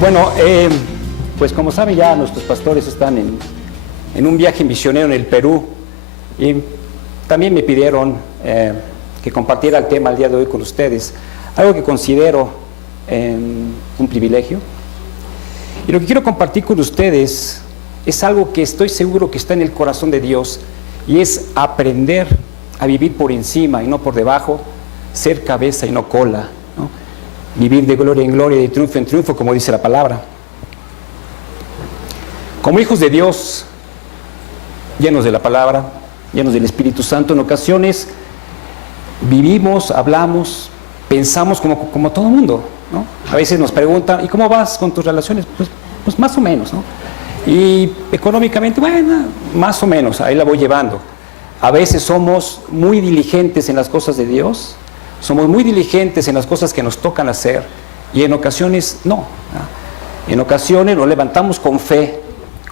Bueno, pues como saben ya nuestros pastores están en un viaje misionero en el Perú y también me pidieron que compartiera el tema el día de hoy con ustedes, algo que considero un privilegio. Y lo que quiero compartir con ustedes es algo que estoy seguro que está en el corazón de Dios y es aprender a vivir por encima y no por debajo, ser cabeza y no cola, ¿no? Vivir de gloria en gloria y de triunfo en triunfo, como dice la palabra. Como hijos de Dios, llenos de la palabra, llenos del Espíritu Santo, en ocasiones vivimos, hablamos, pensamos como todo mundo, ¿no? A veces nos preguntan, ¿y cómo vas con tus relaciones? Pues más o menos, ¿no? Y económicamente, bueno, más o menos, ahí la voy llevando. A veces somos muy diligentes en las cosas de Dios, somos muy diligentes en las cosas que nos tocan hacer, y en ocasiones no, ¿no? En ocasiones nos levantamos con fe,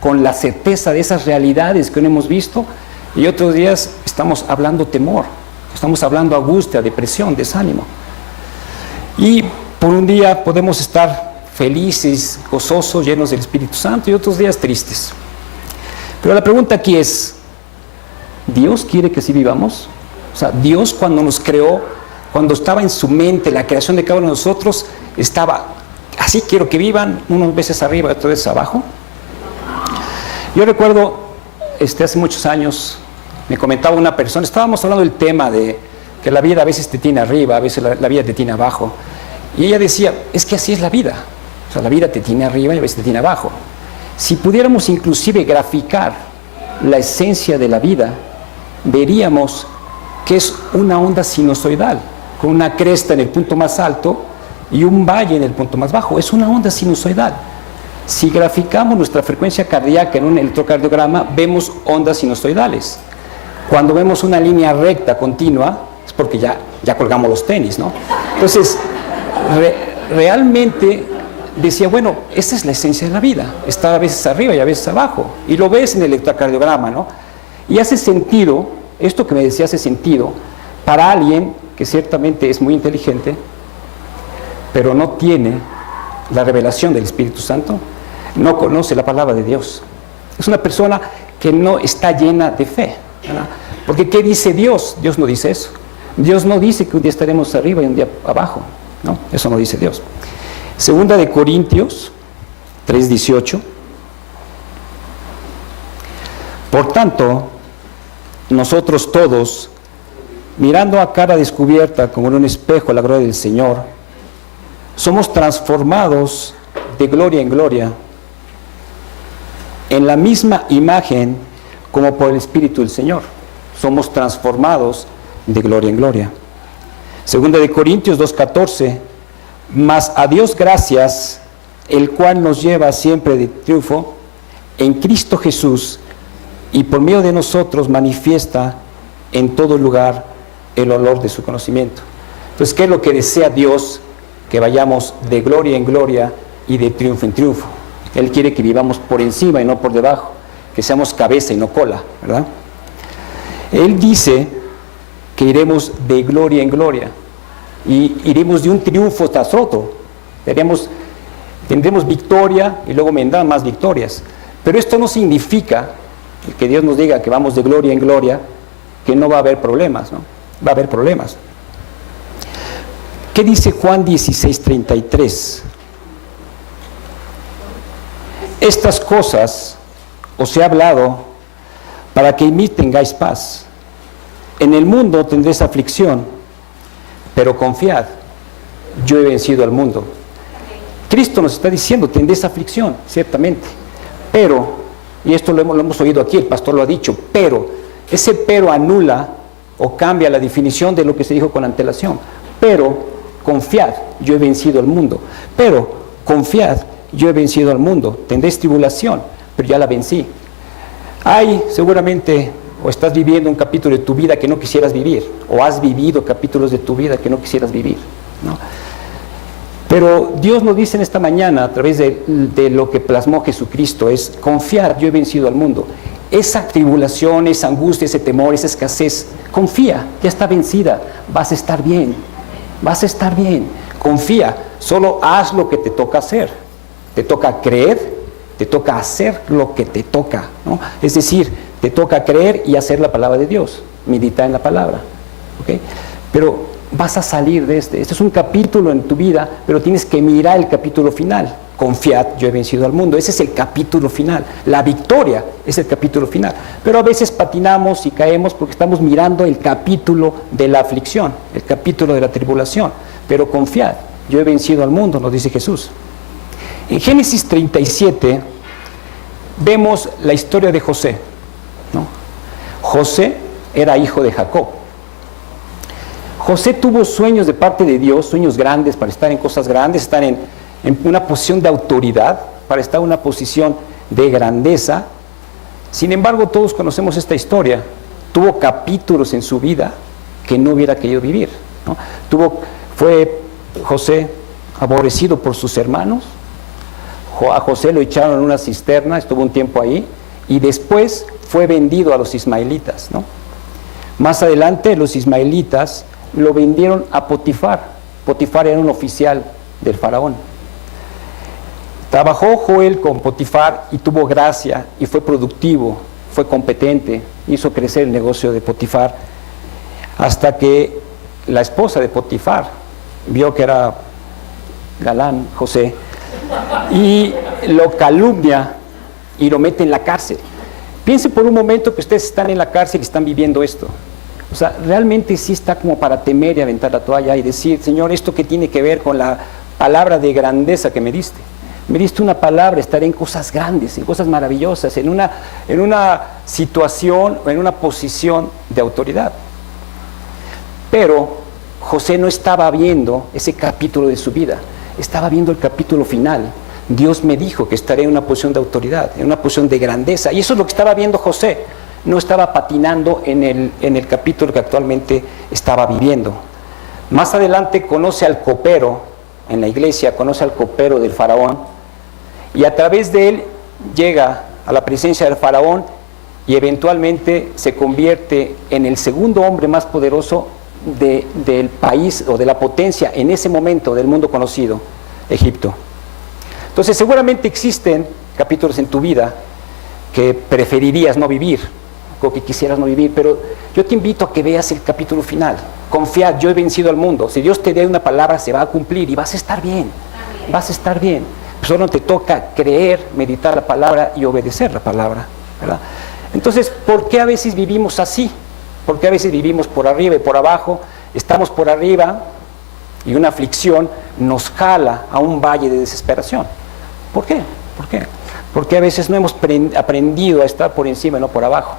con la certeza de esas realidades que no hemos visto, y otros días estamos hablando temor, estamos hablando angustia, depresión, desánimo. Y por un día podemos estar felices, gozosos, llenos del Espíritu Santo, y otros días tristes. Pero la pregunta aquí es, ¿Dios quiere que así vivamos? O sea, Dios cuando nos creó, cuando estaba en su mente la creación de cada uno de nosotros, estaba, así quiero que vivan, unas veces arriba y otras veces abajo. Yo recuerdo, hace muchos años, me comentaba una persona, estábamos hablando del tema de que la vida a veces te tiene arriba, a veces la vida te tiene abajo. Y ella decía, es que así es la vida. O sea, la vida te tiene arriba y a veces te tiene abajo. Si pudiéramos inclusive graficar la esencia de la vida, veríamos que es una onda sinusoidal, con una cresta en el punto más alto y un valle en el punto más bajo. Es una onda sinusoidal. Si graficamos nuestra frecuencia cardíaca en un electrocardiograma, vemos ondas sinusoidales. Cuando vemos una línea recta, continua, es porque ya colgamos los tenis, ¿no? Entonces, realmente decía, bueno, esta es la esencia de la vida. Está a veces arriba y a veces abajo. Y lo ves en el electrocardiograma, ¿no? Y hace sentido, esto que me decía hace sentido, para alguien que ciertamente es muy inteligente, pero no tiene la revelación del Espíritu Santo, no conoce la palabra de Dios. Es una persona que no está llena de fe, ¿verdad? Porque ¿qué dice Dios? Dios no dice eso. Dios no dice que un día estaremos arriba y un día abajo, ¿no? Eso no dice Dios. Segunda de Corintios 3:18. Por tanto, nosotros todos, mirando a cara descubierta como en un espejo la gloria del Señor, somos transformados de gloria en gloria en la misma imagen como por el Espíritu del Señor. Somos transformados de gloria en gloria. Segunda de Corintios 2:14, mas a Dios gracias, el cual nos lleva siempre de triunfo en Cristo Jesús, y por medio de nosotros manifiesta en todo lugar el olor de su conocimiento. Entonces, ¿qué es lo que desea Dios? Que vayamos de gloria en gloria y de triunfo en triunfo. Él quiere que vivamos por encima y no por debajo, que seamos cabeza y no cola, ¿verdad? Él dice que iremos de gloria en gloria y iremos de un triunfo tras otro. Tendremos victoria y luego vendrán más victorias. Pero esto no significa que Dios nos diga que vamos de gloria en gloria, que no va a haber problemas, ¿no? Va a haber problemas. ¿Qué dice Juan 16:33? Estas cosas os he hablado para que en mí tengáis paz. En el mundo tendréis aflicción, pero confiad, yo he vencido al mundo. Cristo nos está diciendo, tendréis aflicción, ciertamente, pero, y esto lo hemos oído aquí, el pastor lo ha dicho, pero, ese pero anula o cambia la definición de lo que se dijo con antelación. Pero, confiad, yo he vencido al mundo. Pero, confiad, yo he vencido al mundo. Tendréis tribulación, pero ya la vencí. Hay seguramente, o estás viviendo un capítulo de tu vida que no quisieras vivir, o has vivido capítulos de tu vida que no quisieras vivir, ¿no? Pero Dios nos dice en esta mañana, a través de lo que plasmó Jesucristo, es confiar, yo he vencido al mundo. Esa tribulación, esa angustia, ese temor, esa escasez, confía, ya está vencida, vas a estar bien, confía, solo haz lo que te toca hacer. te toca creer, te toca hacer lo que te toca, ¿no? Es decir, te toca creer y hacer la palabra de Dios, meditar en la palabra, ¿ok? Pero vas a salir de este es un capítulo en tu vida, pero tienes que mirar el capítulo final. Confiad, yo he vencido al mundo. Ese es el capítulo final. La victoria es el capítulo final. Pero a veces patinamos y caemos porque estamos mirando el capítulo de la aflicción, el capítulo de la tribulación. Pero confiad, yo he vencido al mundo, nos dice Jesús. En Génesis 37 vemos la historia de José, ¿no? José era hijo de Jacob. José tuvo sueños de parte de Dios, sueños grandes para estar en cosas grandes, estar en una posición de autoridad, para estar en una posición de grandeza. Sin embargo, todos conocemos esta historia. Tuvo capítulos en su vida que no hubiera querido vivir, ¿no? Fue José aborrecido por sus hermanos. A José lo echaron en una cisterna, estuvo un tiempo ahí, y después fue vendido a los ismaelitas, ¿no? Más adelante los ismaelitas lo vendieron a Potifar. Potifar era un oficial del faraón. Trabajó Joel con Potifar y tuvo gracia y fue productivo, fue competente, hizo crecer el negocio de Potifar, hasta que la esposa de Potifar vio que era galán José y lo calumnia y lo mete en la cárcel. Piensen por un momento que ustedes están en la cárcel y están viviendo esto. O sea, realmente sí está como para temer y aventar la toalla y decir, Señor, ¿esto qué tiene que ver con la palabra de grandeza que me diste? Me diste una palabra, estaré en cosas grandes, en cosas maravillosas, en una situación o en una posición de autoridad. Pero José no estaba viendo ese capítulo de su vida, estaba viendo el capítulo final. Dios me dijo que estaré en una posición de autoridad, en una posición de grandeza, y eso es lo que estaba viendo José. No estaba patinando en el capítulo que actualmente estaba viviendo. Más adelante conoce al copero, en la iglesia conoce al copero del faraón, y a través de él llega a la presencia del faraón y eventualmente se convierte en el segundo hombre más poderoso del país o de la potencia en ese momento del mundo conocido, Egipto. Entonces seguramente existen capítulos en tu vida que preferirías no vivir, o que quisieras no vivir, pero yo te invito a que veas el capítulo final. Confiad, yo he vencido al mundo. Si Dios te da una palabra, se va a cumplir y vas a estar bien. Vas a estar bien. Solo te toca creer, meditar la palabra y obedecer la palabra, ¿verdad? Entonces, ¿por qué a veces vivimos así? ¿Por qué a veces vivimos por arriba y por abajo? Estamos por arriba y una aflicción nos jala a un valle de desesperación. ¿Por qué? ¿Por qué? Porque a veces no hemos aprendido a estar por encima y no por abajo.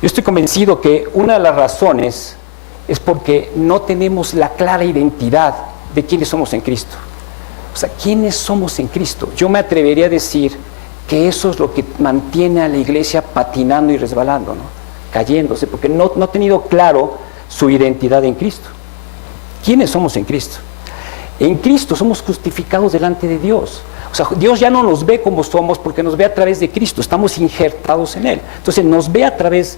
Yo estoy convencido que una de las razones es porque no tenemos la clara identidad de quiénes somos en Cristo. O sea, ¿quiénes somos en Cristo? Yo me atrevería a decir que eso es lo que mantiene a la iglesia patinando y resbalando, ¿no? Cayéndose, porque no ha tenido claro su identidad en Cristo. ¿Quiénes somos en Cristo? En Cristo somos justificados delante de Dios. O sea, Dios ya no nos ve como somos porque nos ve a través de Cristo, estamos injertados en Él. Entonces nos ve a través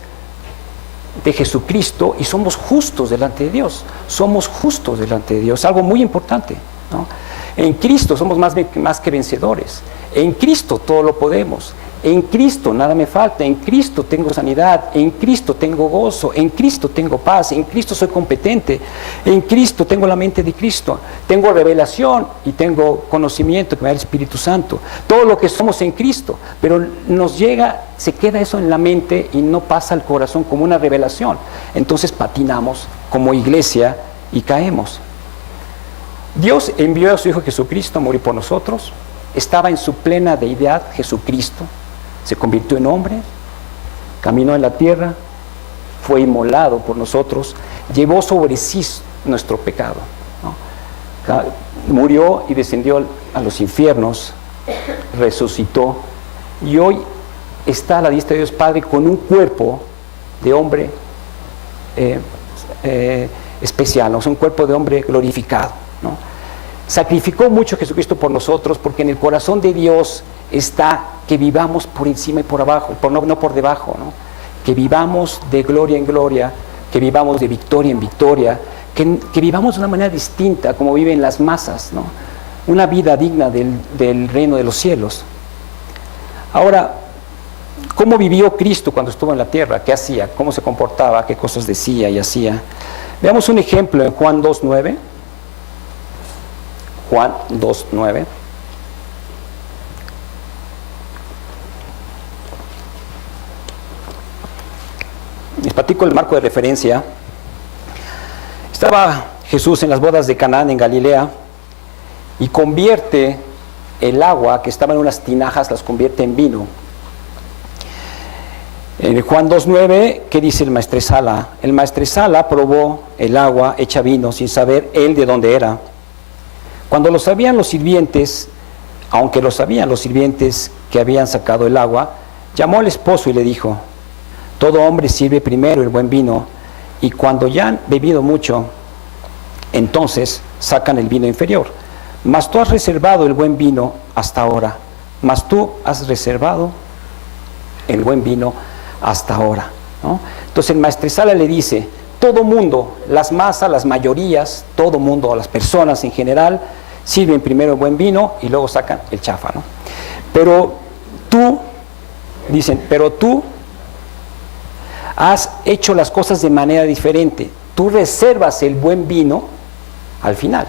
de Jesucristo y somos justos delante de Dios. Somos justos delante de Dios, algo muy importante, ¿no? En Cristo somos más que vencedores. En Cristo todo lo podemos. En Cristo nada me falta. En Cristo tengo sanidad. En Cristo tengo gozo. En Cristo tengo paz. En Cristo soy competente. En Cristo tengo la mente de Cristo. Tengo revelación y tengo conocimiento que me da el Espíritu Santo. Todo lo que somos en Cristo. Pero nos llega, se queda eso en la mente y no pasa al corazón como una revelación. Entonces patinamos como iglesia y caemos. Dios envió a su Hijo Jesucristo a morir por nosotros. Estaba en su plena deidad, Jesucristo. Se convirtió en hombre, caminó en la tierra, fue inmolado por nosotros, llevó sobre sí nuestro pecado, ¿no? Murió y descendió a los infiernos, resucitó y hoy está a la diestra de Dios Padre con un cuerpo de hombre especial, ¿no? Es un cuerpo de hombre glorificado, ¿no? Sacrificó mucho Jesucristo por nosotros porque en el corazón de Dios está que vivamos por encima y por abajo, no por debajo, ¿no? Que vivamos de gloria en gloria, que vivamos de victoria en victoria, que vivamos de una manera distinta como viven las masas, ¿no? una vida digna del reino de los cielos. Ahora, ¿cómo vivió Cristo cuando estuvo en la tierra? ¿Qué hacía? ¿Cómo se comportaba? ¿Qué cosas decía y hacía? Veamos un ejemplo en Juan 2:9. Juan 2:9. Les platico el marco de referencia. Estaba Jesús en las bodas de Canaán en Galilea y convierte el agua que estaba en unas tinajas, las convierte en vino. En Juan 2:9, ¿qué dice el maestresala? El maestresala probó el agua hecha vino sin saber él de dónde era. Cuando lo sabían los sirvientes, aunque lo sabían los sirvientes que habían sacado el agua, llamó al esposo y le dijo: todo hombre sirve primero el buen vino, y cuando ya han bebido mucho, entonces sacan el vino inferior. Mas tú has reservado el buen vino hasta ahora. Mas tú has reservado el buen vino hasta ahora, ¿no? Entonces el maestresala le dice: todo mundo, las masas, las mayorías, todo mundo, las personas en general, sirven primero el buen vino y luego sacan el chafa, ¿no? Pero tú, dicen, pero tú has hecho las cosas de manera diferente. Tú reservas el buen vino al final.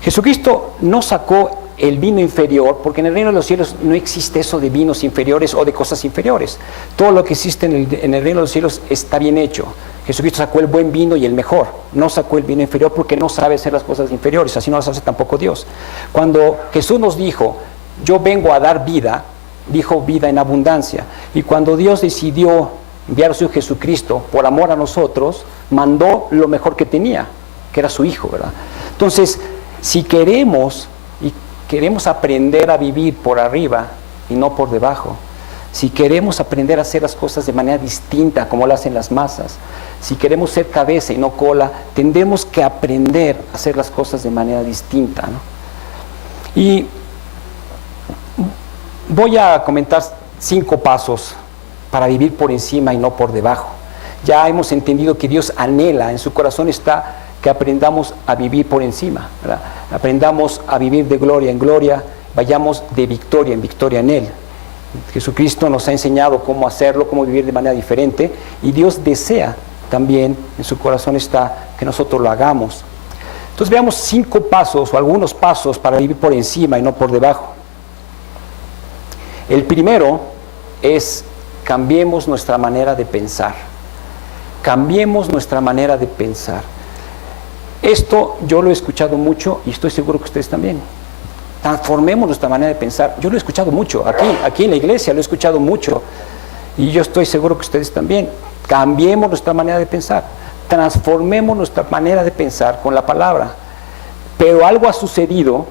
Jesucristo no sacó el vino inferior, porque en el reino de los cielos no existe eso de vinos inferiores o de cosas inferiores. Todo lo que existe en el reino de los cielos está bien hecho. Jesucristo sacó el buen vino y el mejor. No sacó el vino inferior porque no sabe hacer las cosas inferiores, así no las hace tampoco Dios. Cuando Jesús nos dijo: yo vengo a dar vida, dijo vida en abundancia. Y cuando Dios decidió enviar a su Hijo Jesucristo por amor a nosotros, mandó lo mejor que tenía, que era su Hijo, ¿verdad? Entonces, si queremos aprender a vivir por arriba y no por debajo, si queremos aprender a hacer las cosas de manera distinta como lo hacen las masas, si queremos ser cabeza y no cola, tendremos que aprender a hacer las cosas de manera distinta, ¿no? Y voy a comentar 5 pasos para vivir por encima y no por debajo. Ya hemos entendido que Dios anhela, en su corazón está que aprendamos a vivir por encima, ¿verdad? Aprendamos a vivir de gloria en gloria, vayamos de victoria en victoria en Él. Jesucristo nos ha enseñado cómo hacerlo, cómo vivir de manera diferente, y Dios desea también, en su corazón está, que nosotros lo hagamos. Entonces veamos 5 pasos o algunos pasos para vivir por encima y no por debajo. El primero es: cambiemos nuestra manera de pensar. Cambiemos nuestra manera de pensar. Esto yo lo he escuchado mucho y estoy seguro que ustedes también. Transformemos nuestra manera de pensar. Yo lo he escuchado mucho, aquí en la iglesia lo he escuchado mucho, y yo estoy seguro que ustedes también. Cambiemos nuestra manera de pensar. Transformemos nuestra manera de pensar con la palabra. Pero algo ha sucedido,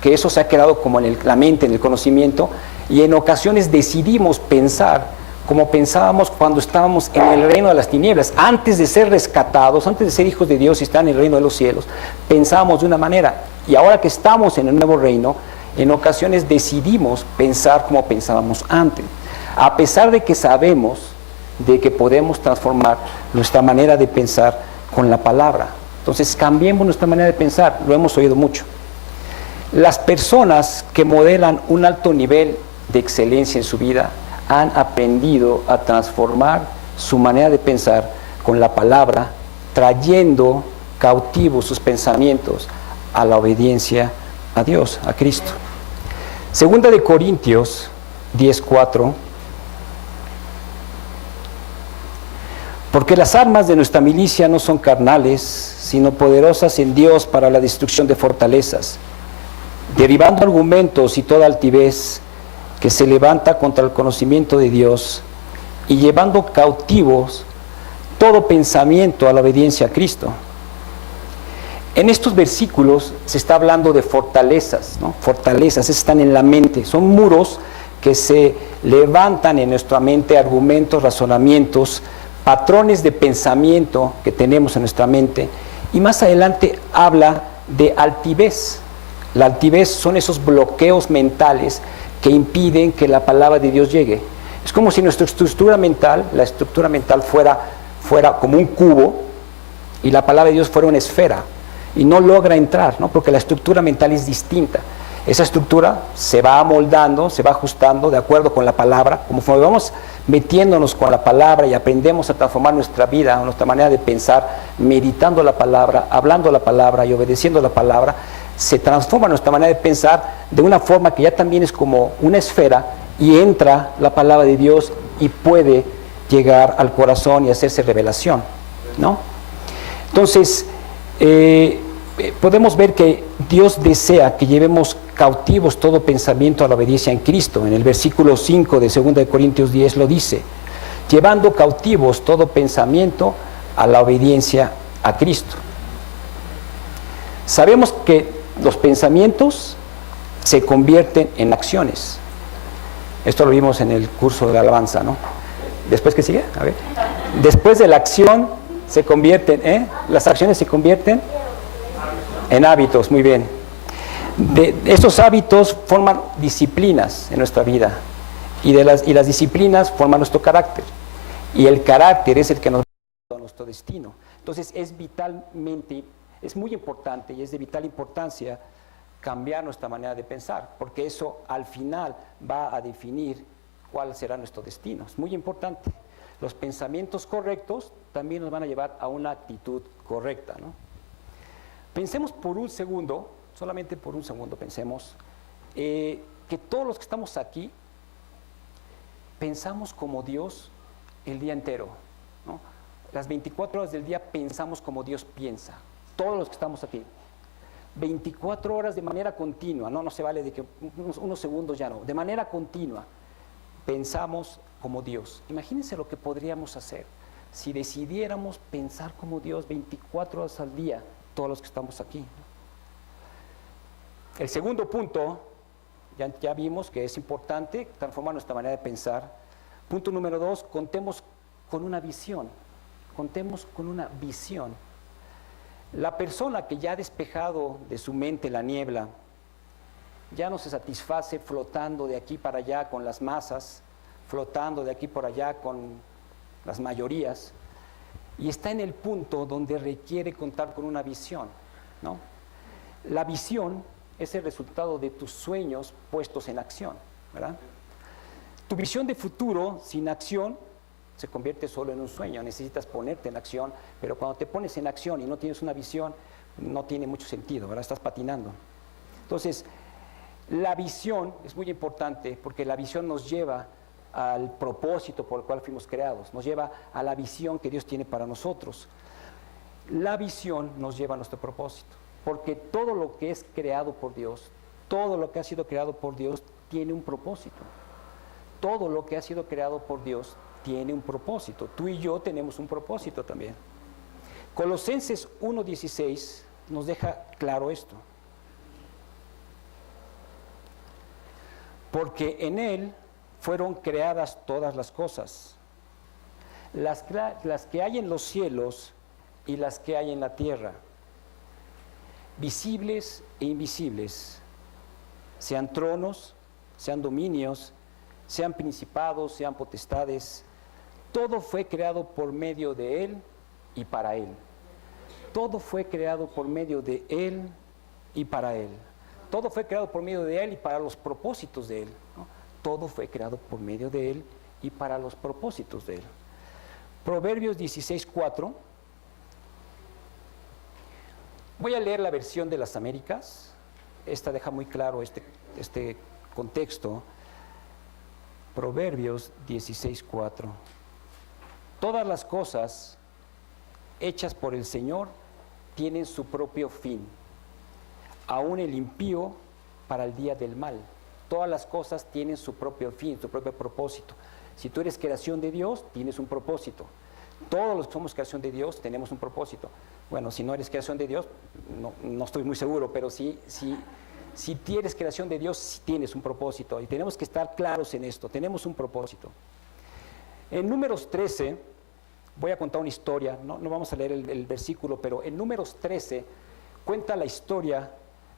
que eso se ha quedado como en la mente, en el conocimiento, y en ocasiones decidimos pensar como pensábamos cuando estábamos en el reino de las tinieblas. Antes de ser rescatados, antes de ser hijos de Dios y estar en el reino de los cielos, pensábamos de una manera. Y ahora que estamos en el nuevo reino, en ocasiones decidimos pensar como pensábamos antes. A pesar de que sabemos de que podemos transformar nuestra manera de pensar con la palabra. Entonces, cambiemos nuestra manera de pensar. Lo hemos oído mucho. Las personas que modelan un alto nivel de excelencia en su vida han aprendido a transformar su manera de pensar con la palabra, trayendo cautivos sus pensamientos a la obediencia a Dios, a Cristo. Segunda de Corintios 10:4. Porque las armas de nuestra milicia no son carnales, sino poderosas en Dios para la destrucción de fortalezas, derribando argumentos y toda altivez que se levanta contra el conocimiento de Dios, y llevando cautivos todo pensamiento a la obediencia a Cristo. En estos versículos se está hablando de fortalezas, ¿no? Fortalezas están en la mente, son muros que se levantan en nuestra mente, argumentos, razonamientos, patrones de pensamiento que tenemos en nuestra mente. Y más adelante habla de altivez. La altivez son esos bloqueos mentales que impiden que la palabra de Dios llegue. Es como si nuestra estructura mental, la estructura mental fuera como un cubo y la palabra de Dios fuera una esfera. y no logra entrar, ¿no? Porque la estructura mental es distinta. Esa estructura se va amoldando, se va ajustando de acuerdo con la palabra. Como vamos metiéndonos con la palabra y aprendemos a transformar nuestra vida, nuestra manera de pensar, meditando la palabra, hablando la palabra y obedeciendo la palabra, se transforma nuestra manera de pensar de una forma que ya también es como una esfera y entra la palabra de Dios y puede llegar al corazón y hacerse revelación, ¿no? Entonces, podemos ver que Dios desea que llevemos cautivos todo pensamiento a la obediencia en Cristo. En el versículo 5 de 2 de Corintios 10 lo dice, llevando cautivos todo pensamiento a la obediencia a Cristo. Sabemos que los pensamientos se convierten en acciones. Esto lo vimos en el curso de alabanza, ¿no? ¿Después qué sigue? A ver. Después de la acción se convierten, las acciones se convierten en hábitos, muy bien. Estos hábitos forman disciplinas en nuestra vida y las disciplinas forman nuestro carácter. Y el carácter es el que nos da nuestro destino. Entonces es muy importante y es de vital importancia cambiar nuestra manera de pensar, porque eso al final va a definir cuál será nuestro destino. Es muy importante. Los pensamientos correctos también nos van a llevar a una actitud correcta, ¿no? Pensemos por un segundo, solamente por un segundo pensemos, que todos los que estamos aquí pensamos como Dios el día entero, ¿no? Las 24 horas del día pensamos como Dios piensa, todos los que estamos aquí. 24 horas de manera continua, no se vale de que unos segundos ya no, de manera continua pensamos como Dios. Imagínense lo que podríamos hacer si decidiéramos pensar como Dios 24 horas al día, todos los que estamos aquí. El segundo punto, ya vimos que es importante transformar nuestra manera de pensar. Punto número 2, contemos con una visión. Contemos con una visión. La persona que ya ha despejado de su mente la niebla, ya no se satisface flotando de aquí para allá con las masas, flotando de aquí por allá con las mayorías, y está en el punto donde requiere contar con una visión, ¿no? La visión es el resultado de tus sueños puestos en acción, ¿verdad? Tu visión de futuro sin acción se convierte solo en un sueño. Necesitas ponerte en acción, pero cuando te pones en acción y no tienes una visión, no tiene mucho sentido, ¿verdad? Estás patinando. Entonces, la visión es muy importante porque la visión nos lleva al propósito por el cual fuimos creados, nos lleva a la visión que Dios tiene para nosotros. La visión nos lleva a nuestro propósito, porque todo lo que es creado por Dios, todo lo que ha sido creado por Dios tiene un propósito. Todo lo que ha sido creado por Dios tiene un propósito. Tú y yo tenemos un propósito también. Colosenses 1:16 nos deja claro esto. Porque en Él fueron creadas todas las cosas, las que hay en los cielos y las que hay en la tierra, visibles e invisibles, sean tronos, sean dominios, sean principados, sean potestades. Todo fue creado por medio de Él y para Él. Todo fue creado por medio de Él y para Él. Todo fue creado por medio de Él y para los propósitos de Él, ¿no? Todo fue creado por medio de Él y para los propósitos de Él. Proverbios 16:4. Voy a leer la versión de las Américas. Esta deja muy claro este contexto. Proverbios 16:4. Todas las cosas hechas por el Señor tienen su propio fin, aún el impío para el día del mal. Todas las cosas tienen su propio fin, su propio propósito. Si tú eres creación de Dios, tienes un propósito. Todos los que somos creación de Dios tenemos un propósito. Bueno, si no eres creación de Dios, no estoy muy seguro, pero si eres creación de Dios, sí tienes un propósito. Y tenemos que estar claros en esto, tenemos un propósito. En Números 13, voy a contar una historia, no vamos a leer el versículo, pero en Números 13 cuenta la historia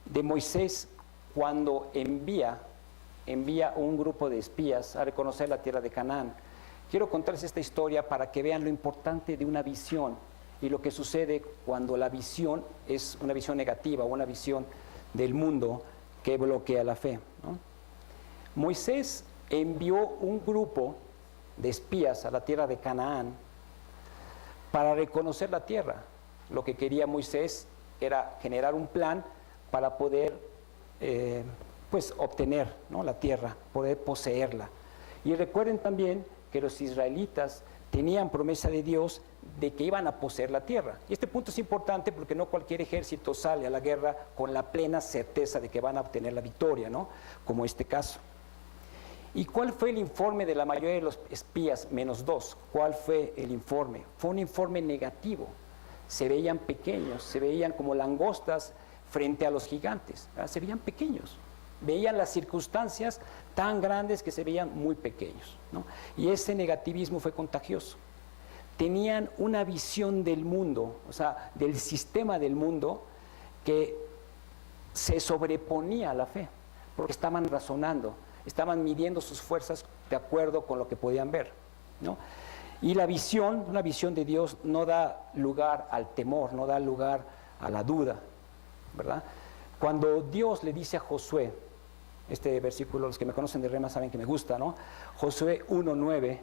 de Moisés cuando envía un grupo de espías a reconocer la tierra de Canaán. Quiero contarles esta historia para que vean lo importante de una visión y lo que sucede cuando la visión es una visión negativa, una visión del mundo que bloquea la fe, ¿no? Moisés envió un grupo de espías a la tierra de Canaán para reconocer la tierra. Lo que quería Moisés era generar un plan para poder pues obtener, ¿no?, la tierra, poder poseerla. Y recuerden también que los israelitas tenían promesa de Dios de que iban a poseer la tierra. Y este punto es importante porque no cualquier ejército sale a la guerra con la plena certeza de que van a obtener la victoria, ¿no?, como este caso. ¿Y cuál fue el informe de la mayoría de los espías, menos 2? ¿Cuál fue el informe? Fue un informe negativo. Se veían pequeños, se veían como langostas frente a los gigantes, ¿verdad? Se veían pequeños. Veían las circunstancias tan grandes que se veían muy pequeños, ¿no? Y ese negativismo fue contagioso. Tenían una visión del mundo, o sea, del sistema del mundo, que se sobreponía a la fe, porque estaban razonando, estaban midiendo sus fuerzas de acuerdo con lo que podían ver, ¿no? Y la visión, una visión de Dios, no da lugar al temor, no da lugar a la duda, ¿verdad? Cuando Dios le dice a Josué, este versículo, los que me conocen de Rema saben que me gusta, ¿no? Josué 1:9,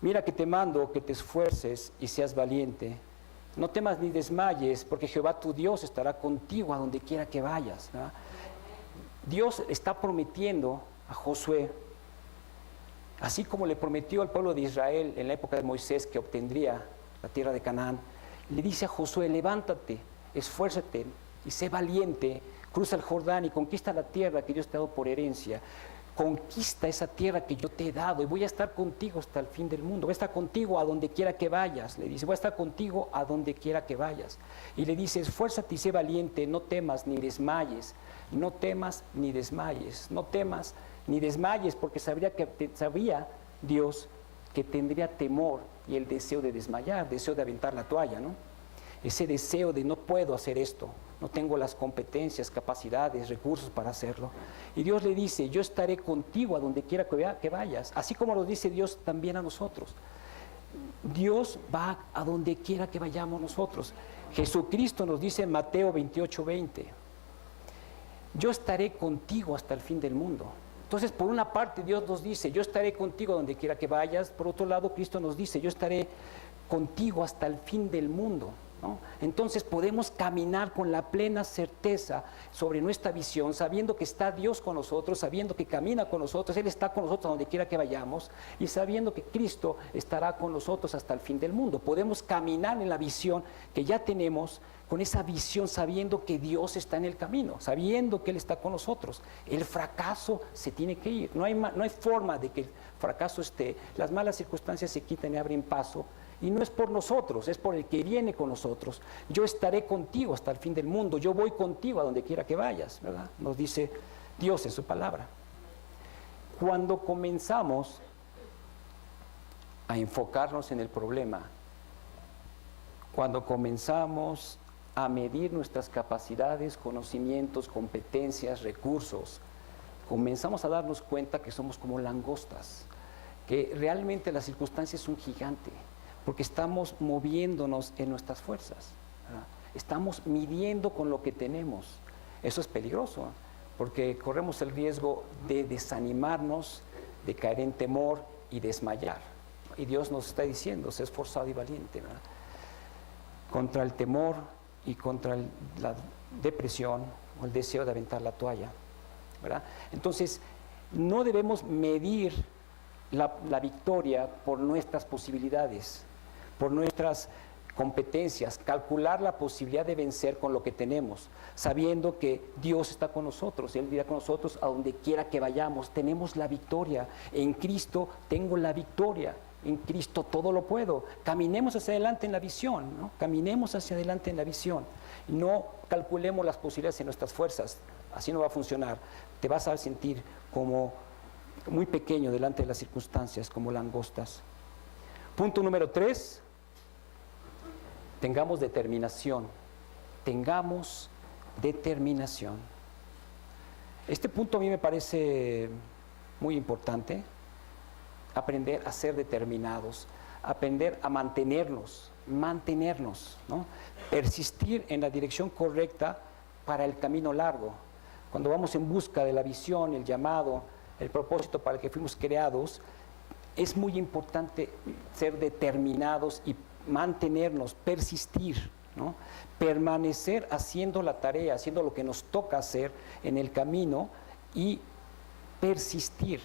mira que te mando que te esfuerces y seas valiente, no temas ni desmayes, porque Jehová tu Dios estará contigo a donde quiera que vayas, ¿no? Dios está prometiendo a Josué, así como le prometió al pueblo de Israel en la época de Moisés que obtendría la tierra de Canaán, le dice a Josué, levántate, esfuérzate y sé valiente, cruza el Jordán y conquista la tierra que Dios te ha dado por herencia. Conquista esa tierra que yo te he dado y voy a estar contigo hasta el fin del mundo. Voy a estar contigo a donde quiera que vayas. Le dice, voy a estar contigo a donde quiera que vayas. Y le dice, esfuérzate y sé valiente, no temas ni desmayes. No temas ni desmayes. No temas ni desmayes, porque sabía Dios que tendría temor y el deseo de desmayar, deseo de aventar la toalla, ¿no? Ese deseo de no puedo hacer esto, no tengo las competencias, capacidades, recursos para hacerlo. Y Dios le dice, yo estaré contigo a donde quiera que vayas, así como lo dice Dios también a nosotros. Dios va a donde quiera que vayamos nosotros. Jesucristo nos dice en Mateo 28:20, yo estaré contigo hasta el fin del mundo. Entonces, por una parte Dios nos dice, yo estaré contigo a donde quiera que vayas. Por otro lado, Cristo nos dice, yo estaré contigo hasta el fin del mundo, ¿no? Entonces podemos caminar con la plena certeza sobre nuestra visión, sabiendo que está Dios con nosotros, sabiendo que camina con nosotros, Él está con nosotros a donde quiera que vayamos, y sabiendo que Cristo estará con nosotros hasta el fin del mundo. Podemos caminar en la visión que ya tenemos, con esa visión, sabiendo que Dios está en el camino, sabiendo que Él está con nosotros. El fracaso se tiene que ir, no hay forma de que el fracaso esté. Las malas circunstancias se quitan y abren paso, y no es por nosotros, es por el que viene con nosotros. Yo estaré contigo hasta el fin del mundo, yo voy contigo a donde quiera que vayas, ¿verdad? Nos dice Dios en su palabra. Cuando comenzamos a enfocarnos en el problema, cuando comenzamos a medir nuestras capacidades, conocimientos, competencias, recursos, comenzamos a darnos cuenta que somos como langostas, que realmente la circunstancia es un gigante, porque estamos moviéndonos en nuestras fuerzas, ¿verdad? Estamos midiendo con lo que tenemos. Eso es peligroso, porque corremos el riesgo de desanimarnos, de caer en temor y desmayar. Y Dios nos está diciendo, sé esforzado y valiente, ¿verdad? Contra el temor y contra la depresión o el deseo de aventar la toalla, ¿verdad? Entonces, no debemos medir la victoria por nuestras posibilidades, por nuestras competencias, calcular la posibilidad de vencer con lo que tenemos, sabiendo que Dios está con nosotros, Él irá con nosotros a donde quiera que vayamos. Tenemos la victoria, en Cristo tengo la victoria, en Cristo todo lo puedo. Caminemos hacia adelante en la visión, ¿no? Caminemos hacia adelante en la visión, no calculemos las posibilidades en nuestras fuerzas, así no va a funcionar. Te vas a sentir como muy pequeño delante de las circunstancias, como langostas. Punto número 3, tengamos determinación. Tengamos determinación. Este punto a mí me parece muy importante, aprender a ser determinados, aprender a mantenernos mantenernos, ¿no? Persistir en la dirección correcta para el camino largo. Cuando vamos en busca de la visión, el llamado, el propósito para el que fuimos creados, es muy importante ser determinados y mantenernos, persistir, ¿no? Permanecer haciendo la tarea, haciendo lo que nos toca hacer en el camino y persistir.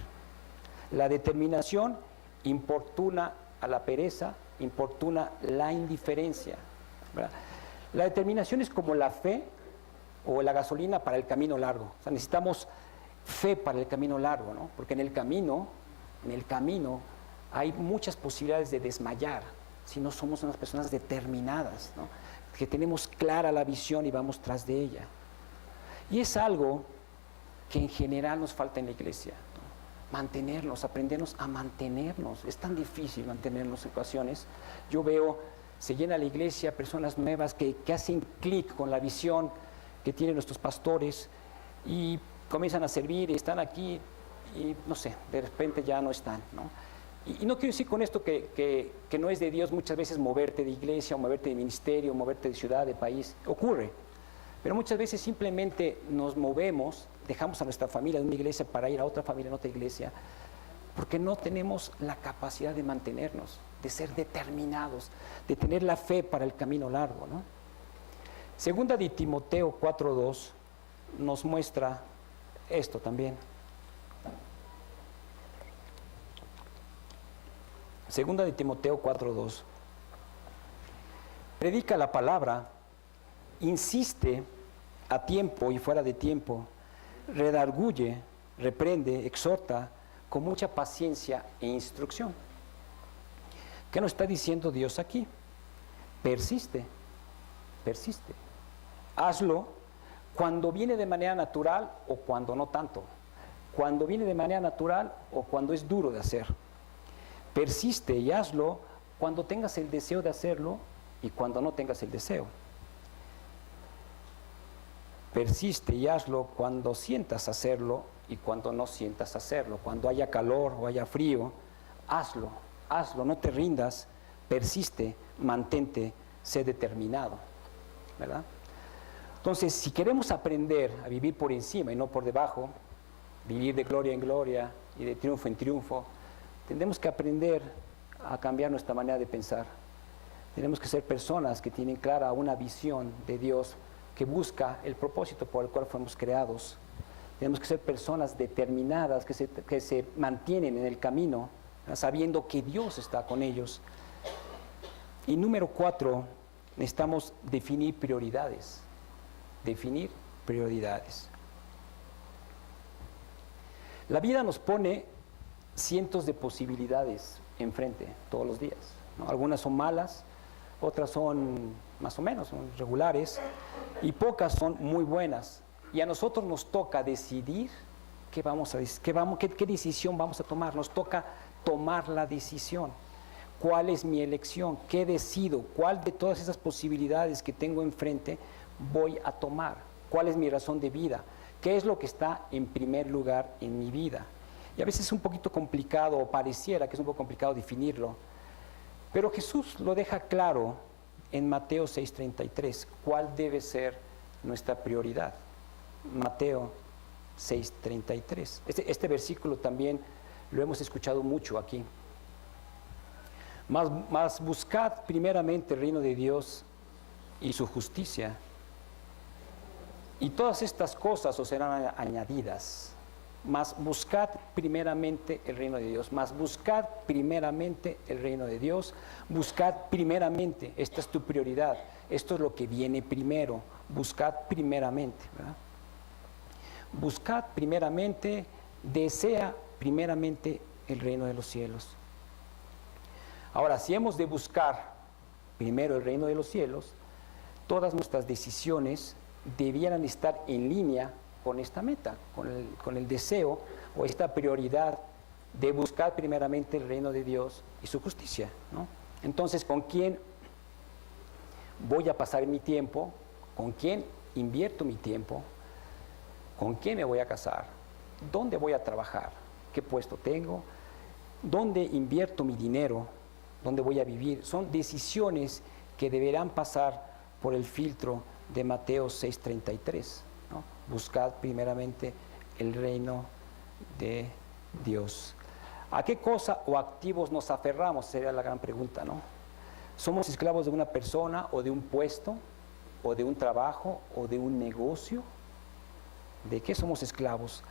La determinación importuna a la pereza, importuna la indiferencia, ¿verdad? La determinación es como la fe o la gasolina para el camino largo. O sea, necesitamos fe para el camino largo, ¿no? Porque en el camino hay muchas posibilidades de desmayar si no somos unas personas determinadas, ¿no? Que tenemos clara la visión y vamos tras de ella. Y es algo que en general nos falta en la iglesia, ¿no? Mantenernos, aprendernos a mantenernos. Es tan difícil mantenernos en ocasiones. Yo veo, se llena la iglesia, personas nuevas que hacen clic con la visión que tienen nuestros pastores y comienzan a servir y están aquí y no sé, de repente ya no están, ¿no? Y no quiero decir con esto que no es de Dios muchas veces moverte de iglesia o moverte de ministerio, o moverte de ciudad, de país, ocurre, pero muchas veces simplemente nos movemos, dejamos a nuestra familia de una iglesia para ir a otra familia en otra iglesia, porque no tenemos la capacidad de mantenernos, de ser determinados, de tener la fe para el camino largo, ¿no? Segunda de Timoteo 4:2 nos muestra esto también. Segunda de Timoteo 4:2. Predica la palabra, insiste a tiempo y fuera de tiempo, redarguye, reprende, exhorta con mucha paciencia e instrucción. ¿Qué nos está diciendo Dios aquí? Persiste, persiste. Hazlo cuando viene de manera natural o cuando no tanto. Cuando viene de manera natural o cuando es duro de hacer. Persiste y hazlo cuando tengas el deseo de hacerlo y cuando no tengas el deseo. Persiste y hazlo cuando sientas hacerlo y cuando no sientas hacerlo. Cuando haya calor o haya frío, hazlo, no te rindas, persiste, mantente, sé determinado, ¿verdad? Entonces, si queremos aprender a vivir por encima y no por debajo, vivir de gloria en gloria y de triunfo en triunfo, tendremos que aprender a cambiar nuestra manera de pensar. Tenemos que ser personas que tienen clara una visión de Dios que busca el propósito por el cual fuimos creados. Tenemos que ser personas determinadas que se mantienen en el camino, sabiendo que Dios está con ellos. Y número 4, necesitamos definir prioridades. Definir prioridades. La vida nos pone cientos de posibilidades enfrente todos los días, ¿no? Algunas son malas, otras son más o menos, son regulares, y pocas son muy buenas. Y a nosotros nos toca decidir qué decisión vamos a tomar. Nos toca tomar la decisión. ¿Cuál es mi elección? ¿Qué decido? ¿Cuál de todas esas posibilidades que tengo enfrente voy a tomar? ¿Cuál es mi razón de vida? ¿Qué es lo que está en primer lugar en mi vida? Y a veces es un poquito complicado, o pareciera que es un poco complicado definirlo, pero Jesús lo deja claro en Mateo 6:33, cuál debe ser nuestra prioridad. Mateo 6:33. Este versículo también lo hemos escuchado mucho aquí. Mas buscad primeramente el reino de Dios y su justicia, y todas estas cosas os serán añadidas. Mas buscad primeramente el reino de Dios. Mas buscad primeramente el reino de Dios. Buscad primeramente. Esta es tu prioridad. Esto es lo que viene primero. Buscad primeramente, ¿verdad? Buscad primeramente, desea primeramente el reino de los cielos. Ahora, si hemos de buscar primero el reino de los cielos, todas nuestras decisiones debieran estar en línea con esta meta, con el deseo o esta prioridad de buscar primeramente el reino de Dios y su justicia, ¿no? Entonces, ¿con quién voy a pasar mi tiempo? ¿Con quién invierto mi tiempo? ¿Con quién me voy a casar? ¿Dónde voy a trabajar? ¿Qué puesto tengo? ¿Dónde invierto mi dinero? dónde voy a vivir. Son decisiones que deberán pasar por el filtro de Mateo 6:33, ¿no? Buscad primeramente el reino de Dios. ¿A qué cosa o activos nos aferramos? Sería la gran pregunta, ¿no? ¿Somos esclavos de una persona o de un puesto o de un trabajo o de un negocio? ¿De qué somos esclavos?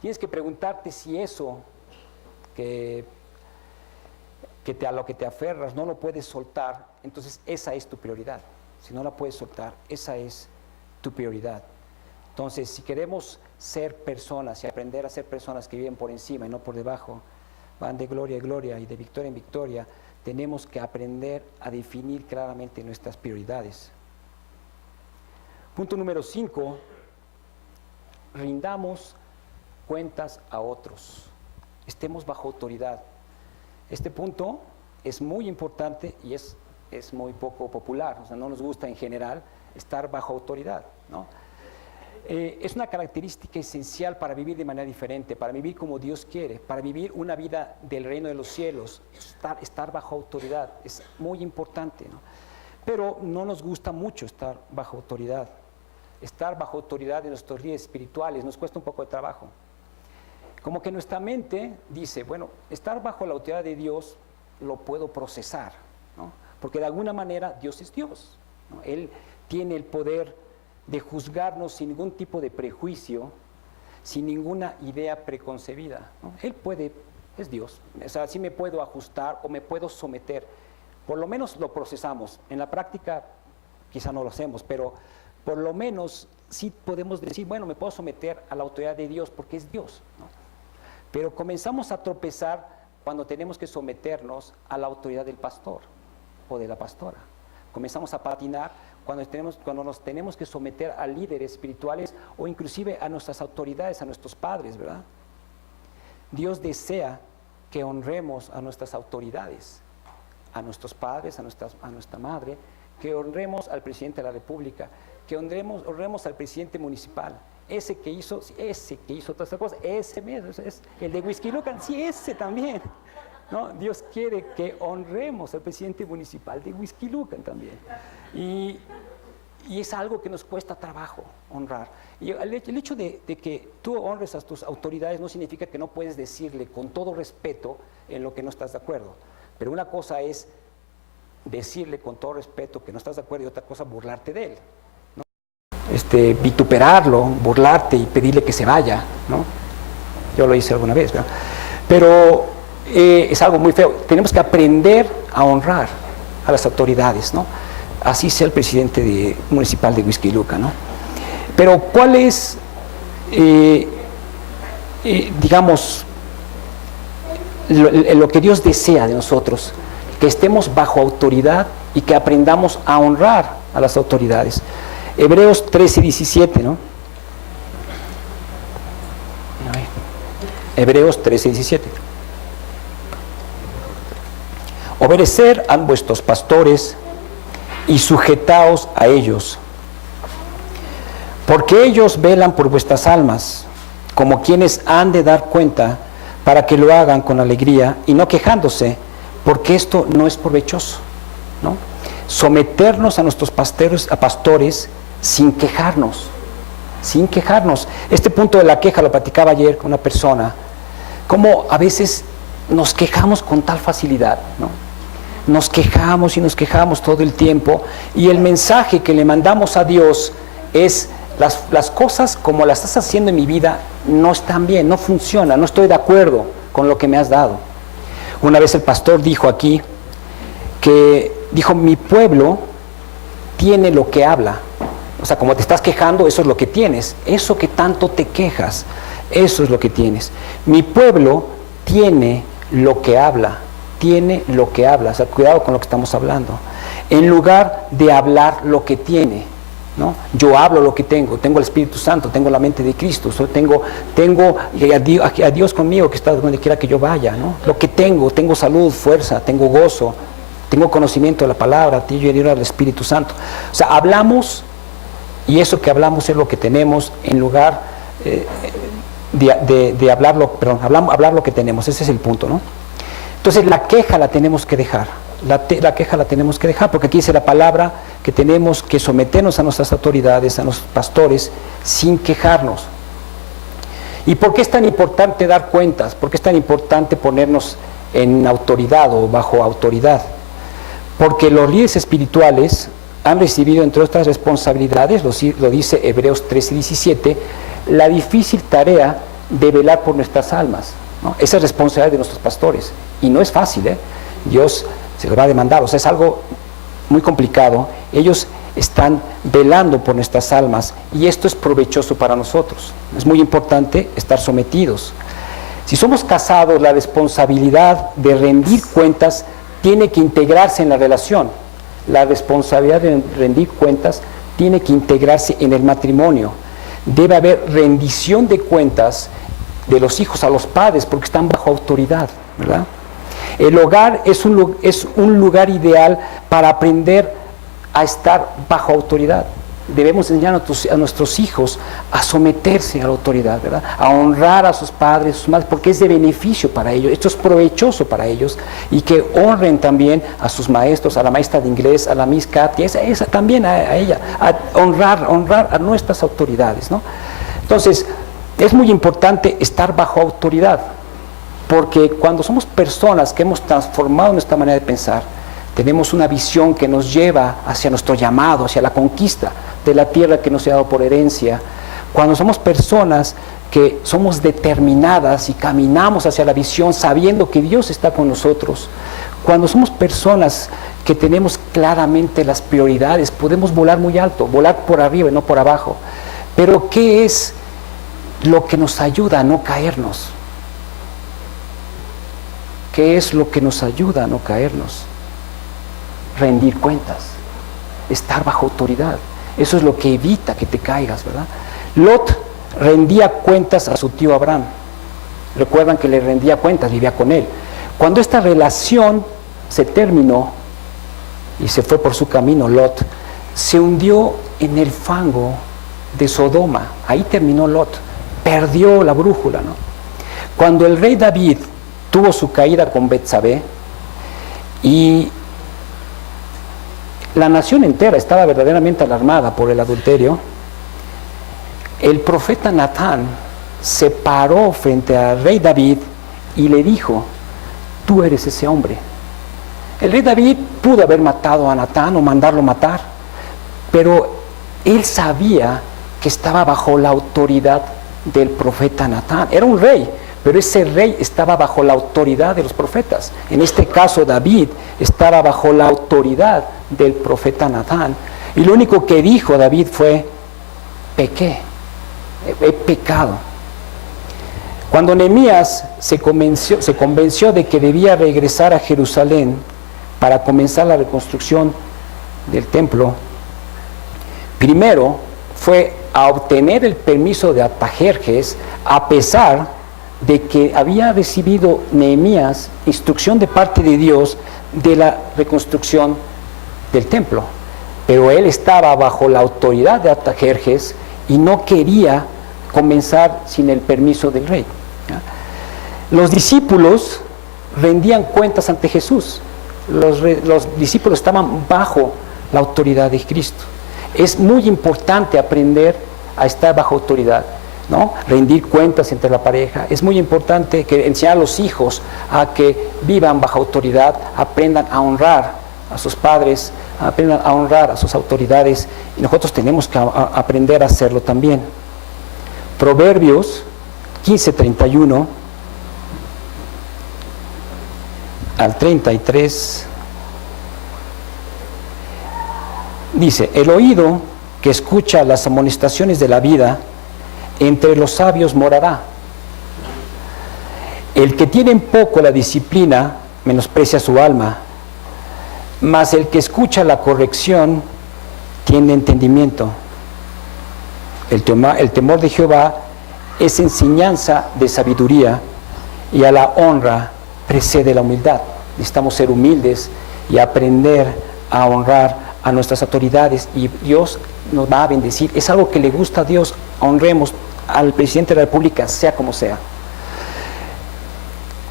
Tienes que preguntarte si eso a lo que te aferras no lo puedes soltar, entonces esa es tu prioridad. Si no la puedes soltar, esa es tu prioridad. Entonces, si queremos ser personas y aprender a ser personas que viven por encima y no por debajo, van de gloria en gloria y de victoria en victoria, tenemos que aprender a definir claramente nuestras prioridades. Punto número 5, rindamos cuentas a otros. Estemos bajo autoridad. Este punto es muy importante y es muy poco popular, o sea, no nos gusta en general estar bajo autoridad, ¿no? Es una característica esencial para vivir de manera diferente, para vivir como Dios quiere, para vivir una vida del reino de los cielos. Estar bajo autoridad es muy importante, ¿no? Pero no nos gusta mucho estar bajo autoridad. Estar bajo autoridad de nuestros líderes espirituales nos cuesta un poco de trabajo. Como que nuestra mente dice, bueno, estar bajo la autoridad de Dios lo puedo procesar, ¿no? Porque de alguna manera Dios es Dios, ¿no? Él tiene el poder de juzgarnos sin ningún tipo de prejuicio, sin ninguna idea preconcebida, ¿no? Él puede, es Dios, o sea, sí me puedo ajustar o me puedo someter, por lo menos lo procesamos. En la práctica quizá no lo hacemos, pero por lo menos sí podemos decir, bueno, me puedo someter a la autoridad de Dios porque es Dios, ¿no? Pero comenzamos a tropezar cuando tenemos que someternos a la autoridad del pastor o de la pastora. Comenzamos a patinar cuando nos tenemos que someter a líderes espirituales o inclusive a nuestras autoridades, a nuestros padres, ¿verdad? Dios desea que honremos a nuestras autoridades, a nuestros padres, a nuestra madre, que honremos al presidente de la República, que honremos al presidente municipal, ese que hizo todas estas cosas, ese mismo, es el de Whisky Lucan, sí, ese también, ¿no? Dios quiere que honremos al presidente municipal de Whisky Lucan también, y es algo que nos cuesta trabajo honrar. Y el hecho de que tú honres a tus autoridades no significa que no puedes decirle con todo respeto en lo que no estás de acuerdo, pero una cosa es decirle con todo respeto que no estás de acuerdo y otra cosa burlarte de él, ¿no? Vituperarlo, burlarte y pedirle que se vaya, ¿no? Yo lo hice alguna vez, ¿verdad? Pero es algo muy feo. Tenemos que aprender a honrar a las autoridades, ¿no? Así sea el presidente municipal de Whisky Lucan, ¿no? Pero ¿cuál es, digamos, lo que Dios desea de nosotros? Que estemos bajo autoridad y que aprendamos a honrar a las autoridades. Hebreos 13:17, ¿no? Hebreos 13:17. Obedecer a vuestros pastores y sujetaos a ellos, porque ellos velan por vuestras almas, como quienes han de dar cuenta, para que lo hagan con alegría y no quejándose, porque esto no es provechoso, ¿no? Someternos a nuestros pastores sin quejarnos. Este punto de la queja lo platicaba ayer con una persona, como a veces nos quejamos con tal facilidad, ¿no? Nos quejamos y nos quejamos todo el tiempo, y el mensaje que le mandamos a Dios es: las cosas como las estás haciendo en mi vida no están bien, no funcionan, no estoy de acuerdo con lo que me has dado. Una vez el pastor dijo aquí, mi pueblo tiene lo que habla. O sea, como te estás quejando, eso es lo que tienes. Eso que tanto te quejas, eso es lo que tienes. Mi pueblo tiene lo que habla. Tiene lo que habla. O sea, cuidado con lo que estamos hablando. En lugar de hablar lo que tiene, ¿no? Yo hablo lo que tengo el Espíritu Santo, tengo la mente de Cristo, tengo a Dios conmigo, que está donde quiera que yo vaya, ¿no? Lo que tengo salud, fuerza, tengo gozo, tengo conocimiento de la palabra, yo al Espíritu Santo. O sea, hablamos, y eso que hablamos es lo que tenemos, en lugar de hablar lo que tenemos. Ese es el punto, ¿no? Entonces la queja la tenemos que dejar. la queja la tenemos que dejar, porque aquí dice la palabra que tenemos que someternos a nuestras autoridades, a nuestros pastores, sin quejarnos. ¿Y por qué es tan importante dar cuentas? ¿Por qué es tan importante ponernos en autoridad o bajo autoridad? Porque los líderes espirituales han recibido, entre otras responsabilidades, lo dice Hebreos 13:17, la difícil tarea de velar por nuestras almas, ¿no? Esa es responsabilidad de nuestros pastores, y no es fácil, Dios se lo va a demandar, o sea, es algo muy complicado. Ellos están velando por nuestras almas, y esto es provechoso para nosotros. Es muy importante estar sometidos. Si somos casados, la responsabilidad de rendir cuentas tiene que integrarse en la relación. La responsabilidad de rendir cuentas tiene que integrarse en el matrimonio. Debe haber rendición de cuentas de los hijos a los padres, porque están bajo autoridad, ¿verdad? El hogar es un lugar ideal para aprender a estar bajo autoridad. Debemos enseñar a nuestros hijos a someterse a la autoridad, ¿verdad? A honrar a sus padres, a sus madres, porque es de beneficio para ellos, esto es provechoso para ellos, y que honren también a sus maestros, a la maestra de inglés, a la Miss Katy, esa también a ella, a honrar a nuestras autoridades, ¿no? Entonces, es muy importante estar bajo autoridad, porque cuando somos personas que hemos transformado nuestra manera de pensar, tenemos una visión que nos lleva hacia nuestro llamado, hacia la conquista de la tierra que nos ha dado por herencia. Cuando somos personas que somos determinadas y caminamos hacia la visión sabiendo que Dios está con nosotros, cuando somos personas que tenemos claramente las prioridades, podemos volar muy alto, volar por arriba y no por abajo. Pero ¿qué es lo que nos ayuda a no caernos? ¿Qué es lo que nos ayuda a no caernos? Rendir cuentas, estar bajo autoridad. Eso es lo que evita que te caigas, ¿verdad? Lot rendía cuentas a su tío Abraham. Recuerdan que le rendía cuentas, vivía con él. Cuando esta relación se terminó y se fue por su camino, Lot se hundió en el fango de Sodoma. Ahí terminó Lot, perdió la brújula, ¿no? Cuando el rey David tuvo su caída con Betsabé y la nación entera estaba verdaderamente alarmada por el adulterio, el profeta Natán se paró frente al rey David y le dijo: tú eres ese hombre. El rey David pudo haber matado a Natán o mandarlo matar, pero él sabía que estaba bajo la autoridad del profeta Natán. Era un rey, pero ese rey estaba bajo la autoridad de los profetas. En este caso, David estaba bajo la autoridad del profeta Natán. Y lo único que dijo David fue: pequé, he pecado. Cuando Nehemías se convenció de que debía regresar a Jerusalén para comenzar la reconstrucción del templo, primero fue a obtener el permiso de Artajerjes, a pesar de que había recibido Nehemías instrucción de parte de Dios de la reconstrucción del templo. Pero él estaba bajo la autoridad de Artajerjes y no quería comenzar sin el permiso del rey. Los discípulos rendían cuentas ante Jesús. Los discípulos estaban bajo la autoridad de Cristo. Es muy importante aprender a estar bajo autoridad, ¿no? Rendir cuentas entre la pareja. Es muy importante que enseñar a los hijos a que vivan bajo autoridad, aprendan a honrar a sus padres, aprendan a honrar a sus autoridades, y nosotros tenemos que aprender a hacerlo también. Proverbios 15:31 al 33 dice: el oído que escucha las amonestaciones de la vida, entre los sabios morará. El que tiene en poco la disciplina menosprecia su alma, mas el que escucha la corrección tiene entendimiento. El temor de Jehová es enseñanza de sabiduría, y a la honra precede la humildad. Necesitamos ser humildes y aprender a honrar a nuestras autoridades, y Dios nos va a bendecir. Es algo que le gusta a Dios. Honremos al presidente de la República, sea como sea.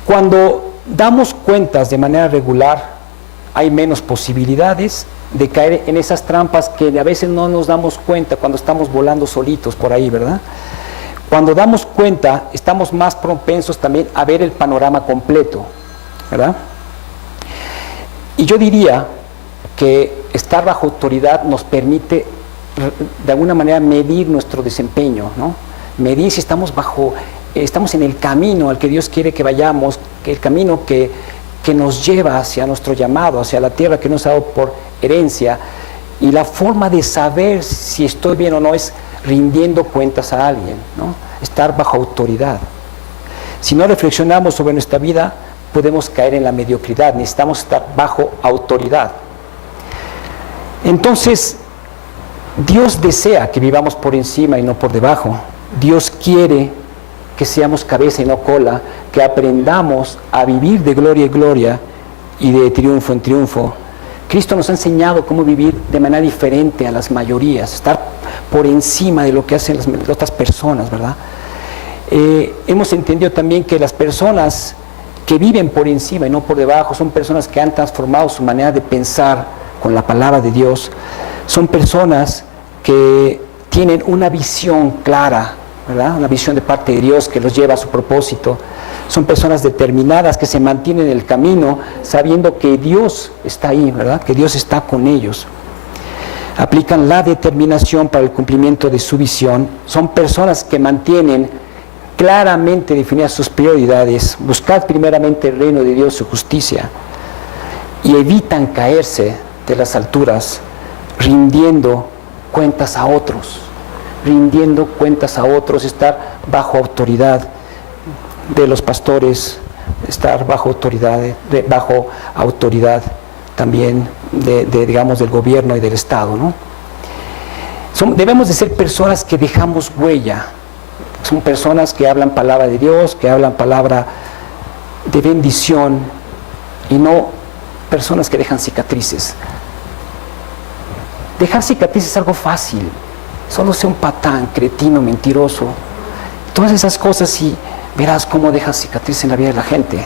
Cuando damos cuentas de manera regular hay menos posibilidades de caer en esas trampas que a veces no nos damos cuenta cuando estamos volando solitos por ahí, ¿verdad? Cuando damos cuenta, estamos más propensos también a ver el panorama completo, ¿verdad? Y yo diría que estar bajo autoridad nos permite de alguna manera medir nuestro desempeño, ¿no? Medir si estamos en el camino al que Dios quiere que vayamos, que el camino que nos lleva hacia nuestro llamado, hacia la tierra que nos ha dado por herencia. Y la forma de saber si estoy bien o no es rindiendo cuentas a alguien, ¿no? Estar bajo autoridad. Si no reflexionamos sobre nuestra vida, podemos caer en la mediocridad. Necesitamos estar bajo autoridad. Entonces, Dios desea que vivamos por encima y no por debajo. Dios quiere que seamos cabeza y no cola, que aprendamos a vivir de gloria en gloria y de triunfo en triunfo. Cristo nos ha enseñado cómo vivir de manera diferente a las mayorías, estar por encima de lo que hacen las otras personas, ¿verdad? Hemos entendido también que las personas que viven por encima y no por debajo son personas que han transformado su manera de pensar con la palabra de Dios. Son personas que tienen una visión clara, ¿verdad? Una visión de parte de Dios que los lleva a su propósito. Son personas determinadas que se mantienen en el camino sabiendo que Dios está ahí, ¿verdad? Que Dios está con ellos. Aplican la determinación para el cumplimiento de su visión. Son personas que mantienen claramente definidas sus prioridades. Buscad primeramente el reino de Dios, su justicia, y evitan caerse de las alturas rindiendo cuentas a otros. Rindiendo cuentas a otros, estar bajo autoridad de los pastores, estar bajo autoridad también digamos, del gobierno y del Estado, ¿no? Debemos de ser personas que dejamos huella. Son personas que hablan palabra de Dios, que hablan palabra de bendición, y no personas que dejan cicatrices. Dejar cicatrices es algo fácil. Solo sea un patán, cretino, mentiroso. Todas esas cosas, y verás cómo dejas cicatrices en la vida de la gente.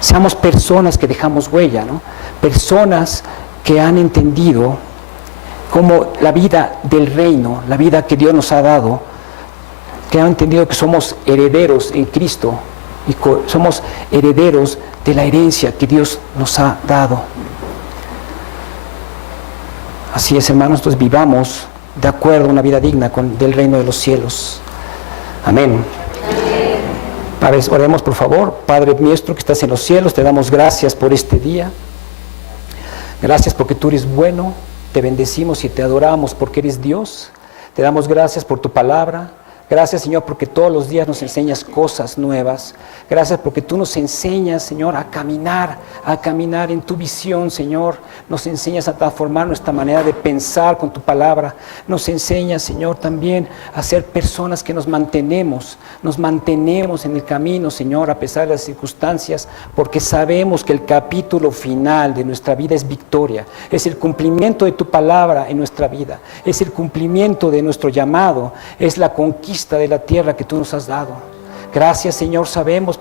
Seamos personas que dejamos huella, ¿no? Personas que han entendido cómo la vida del reino, la vida que Dios nos ha dado, que han entendido que somos herederos en Cristo y somos herederos de la herencia que Dios nos ha dado. Así es, hermanos, entonces vivamos de acuerdo a una vida digna del reino de los cielos. Amén. Padre, oremos por favor. Padre nuestro que estás en los cielos, te damos gracias por este día. Gracias porque tú eres bueno. Te bendecimos y te adoramos porque eres Dios. Te damos gracias por tu palabra. Gracias, Señor, porque todos los días nos enseñas cosas nuevas. Gracias porque tú nos enseñas, Señor, a caminar en tu visión, Señor. Nos enseñas a transformar nuestra manera de pensar con tu palabra. Nos enseñas, Señor, también a ser personas que nos mantenemos en el camino, Señor, a pesar de las circunstancias, porque sabemos que el capítulo final de nuestra vida es victoria. Es el cumplimiento de tu palabra en nuestra vida. Es el cumplimiento de nuestro llamado. Es la conquista de la tierra que tú nos has dado. Gracias, Señor,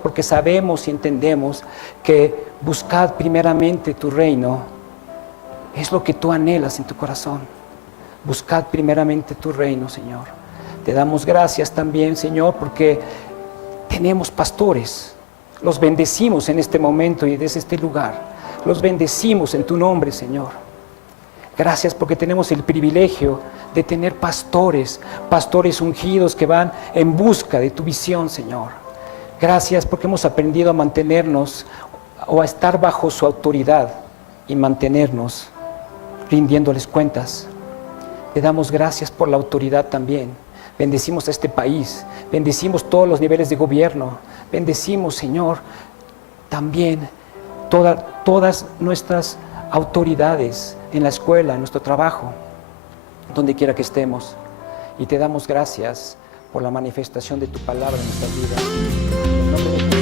porque sabemos y entendemos que buscad primeramente tu reino es lo que tú anhelas en tu corazón. Buscad primeramente tu reino, Señor. Te damos gracias también, Señor, porque tenemos pastores. Los bendecimos en este momento y desde este lugar. Los bendecimos en tu nombre, Señor. Gracias porque tenemos el privilegio de tener pastores ungidos que van en busca de tu visión, Señor. Gracias porque hemos aprendido a mantenernos o a estar bajo su autoridad y mantenernos rindiéndoles cuentas. Te damos gracias por la autoridad también. Bendecimos a este país, bendecimos todos los niveles de gobierno, bendecimos, Señor, también todas nuestras autoridades en la escuela, en nuestro trabajo, donde quiera que estemos. Y te damos gracias por la manifestación de tu palabra en nuestras vidas. En nombre de